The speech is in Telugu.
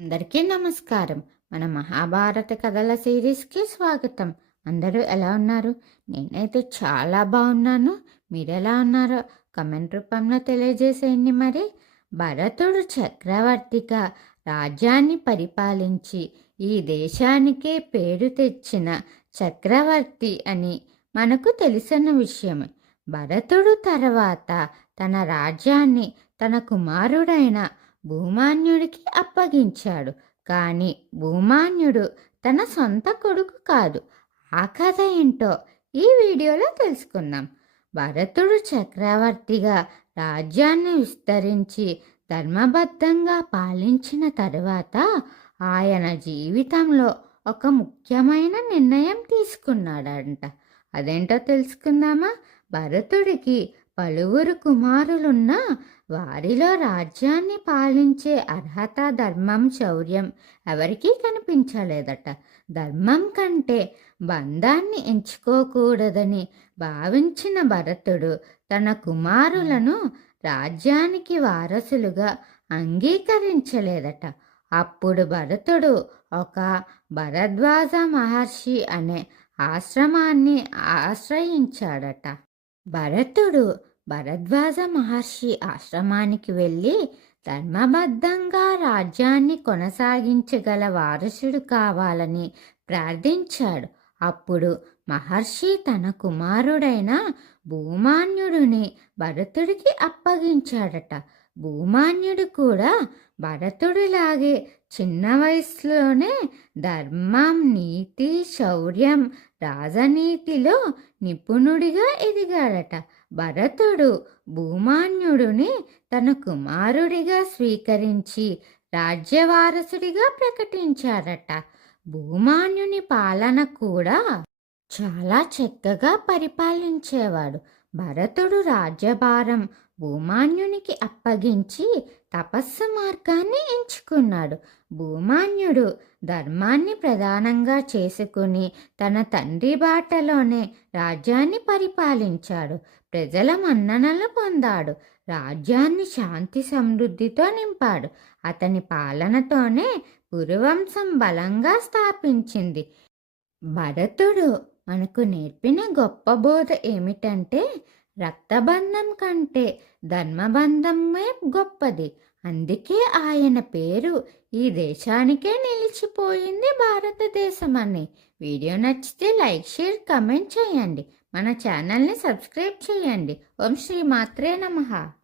అందరికీ నమస్కారం. మన మహాభారత కథల సిరీస్కి స్వాగతం. అందరూ ఎలా ఉన్నారు? నేనైతే చాలా బాగున్నాను. మీరెలా ఉన్నారో కమెంట్ రూపంలో తెలియజేసేయండి. మరి భరతుడు చక్రవర్తిగా రాజ్యాన్ని పరిపాలించి ఈ దేశానికే పేరు తెచ్చిన చక్రవర్తి అని మనకు తెలిసిన విషయమే. భరతుడు తర్వాత తన రాజ్యాన్ని తన కుమారుడైన భూమాన్యుడికి అప్పగించాడు. కానీ భూమాన్యుడు తన సొంత కొడుకు కాదు. ఆ కథ ఏంటో ఈ వీడియోలో తెలుసుకుందాం. భరతుడు చక్రవర్తిగా రాజ్యాన్ని విస్తరించి ధర్మబద్ధంగా పాలించిన తరువాత ఆయన జీవితంలో ఒక ముఖ్యమైన నిర్ణయం తీసుకున్నాడంట. అదేంటో తెలుసుకుందామా? భరతుడికి పలువురు కుమారులున్నా వారిలో రాజ్యాన్ని పాలించే అర్హత, ధర్మం, శౌర్యం ఎవరికీ కనిపించలేదట. ధర్మం కంటే బంధాన్ని ఎంచుకోకూడదని భావించిన భరతుడు తన కుమారులను రాజ్యానికి వారసులుగా అంగీకరించలేదట. అప్పుడు భరతుడు ఒక భరద్వాజ మహర్షి అనే ఆశ్రమాన్ని ఆశ్రయించాడట. భరతుడు భరద్వాజ మహర్షి ఆశ్రమానికి వెళ్ళి ధర్మబద్ధంగా రాజ్యాన్ని కొనసాగించగల వారసుడు కావాలని ప్రార్థించాడు. అప్పుడు మహర్షి తన కుమారుడైన భూమాన్యుడిని భరతుడికి అప్పగించాడట. భూమాన్యుడు కూడా భరతుడిలాగే చిన్న వయసులోనే ధర్మం, నీతి, శౌర్యం, రాజనీతిలో నిపుణుడిగా ఎదిగాడట. భరతుడు భూమాన్యుడిని తన కుమారుడిగా స్వీకరించి రాజ్యవారసుడిగా ప్రకటించారట. భూమాన్యుని పాలన కూడా చాలా చక్కగా పరిపాలించేవాడు. భరతుడు రాజ్యభారం భూమాన్యునికి అప్పగించి తపస్సు మార్గాన్ని ఎంచుకున్నాడు. భూమాన్యుడు ధర్మాన్ని ప్రధానంగా చేసుకుని తన తండ్రి బాటలోనే రాజ్యాన్ని పరిపాలించాడు. ప్రజల మన్ననలు పొందాడు. రాజ్యాన్ని శాంతి సమృద్ధితో నింపాడు. అతని పాలనతోనే పురువంశం బలంగా స్థాపించింది. భరతుడు మనకు నేర్పిన గొప్ప బోధ ఏమిటంటే రక్తబంధం కంటే ధర్మబంధమే గొప్పది. అందుకే ఆయన పేరు ఈ దేశానికే నిలిచిపోయింది, భారతదేశం అని. వీడియో నచ్చితే లైక్, షేర్, కమెంట్ చేయండి. మన ఛానల్ని సబ్స్క్రైబ్ చేయండి. ఓం శ్రీ మాత్రే నమః.